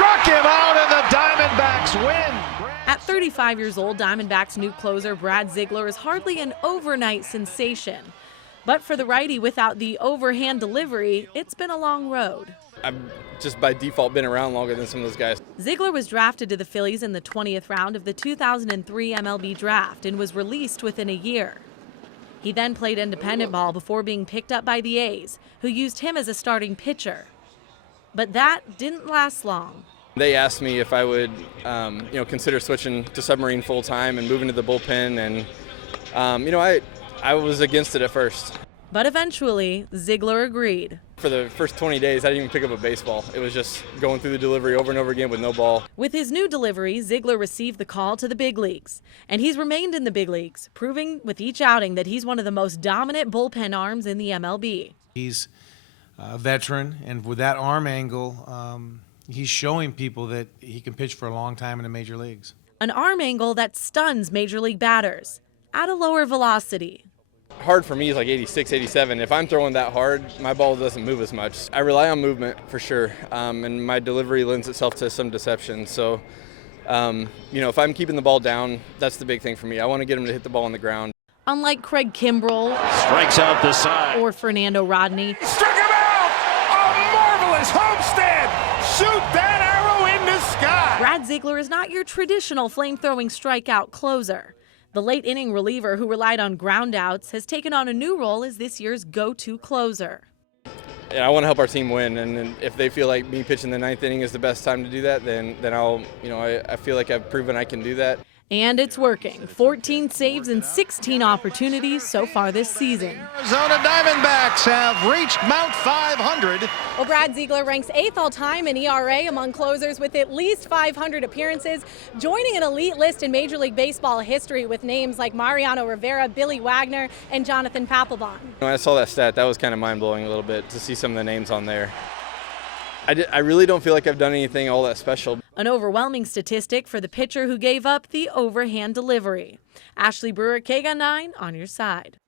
struck him out, and the Diamondbacks win. At 35 years old, Diamondbacks' new closer Brad Ziegler is hardly an overnight sensation. But for the righty without the overhand delivery, it's been a long road. I've just by default been around longer than some of those guys. Ziegler was drafted to the Phillies in the 20th round of the 2003 MLB draft and was released within a year. He then played independent ball before being picked up by the A's, who used him as a starting pitcher. But that didn't last long. They asked me if I would, consider switching to submarine full time and moving to the bullpen, and I was against it at first. But eventually, Ziegler agreed. For the first 20 days, I didn't even pick up a baseball. It was just going through the delivery over and over again with no ball. With his new delivery, Ziegler received the call to the big leagues. And he's remained in the big leagues, proving with each outing that he's one of the most dominant bullpen arms in the MLB. He's a veteran, and with that arm angle, he's showing people that he can pitch for a long time in the major leagues. An arm angle that stuns major league batters at a lower velocity. Hard for me is like 86, 87. If I'm throwing that hard, my ball doesn't move as much. I rely on movement for sure, and my delivery lends itself to some deception. So, if I'm keeping the ball down, that's the big thing for me. I want to get him to hit the ball on the ground. Unlike Craig Kimbrell, Strikes out the side. or Fernando Rodney, Struck him out! A marvelous homestead! Shoot that arrow in the sky! Brad Ziegler is not your traditional flame-throwing strikeout closer. The late-inning reliever who relied on groundouts has taken on a new role as this year's go-to closer. Yeah, I want to help our team win, and if they feel like me pitching the ninth inning is the best time to do that, then I'll, I feel like I've proven I can do that. And it's working. 14 saves and 16 opportunities so far this season. Arizona Diamondbacks have reached Mount 500. Well, Brad Ziegler ranks 8th all-time in ERA among closers with at least 500 appearances, joining an elite list in Major League Baseball history with names like Mariano Rivera, Billy Wagner, and Jonathan Papelbon. When I saw that stat, that was kind of mind-blowing a little bit to see some of the names on there. I really don't feel like I've done anything all that special. An overwhelming statistic for the pitcher who gave up the overhand delivery. Ashley Brewer, KGUN 9 on your side.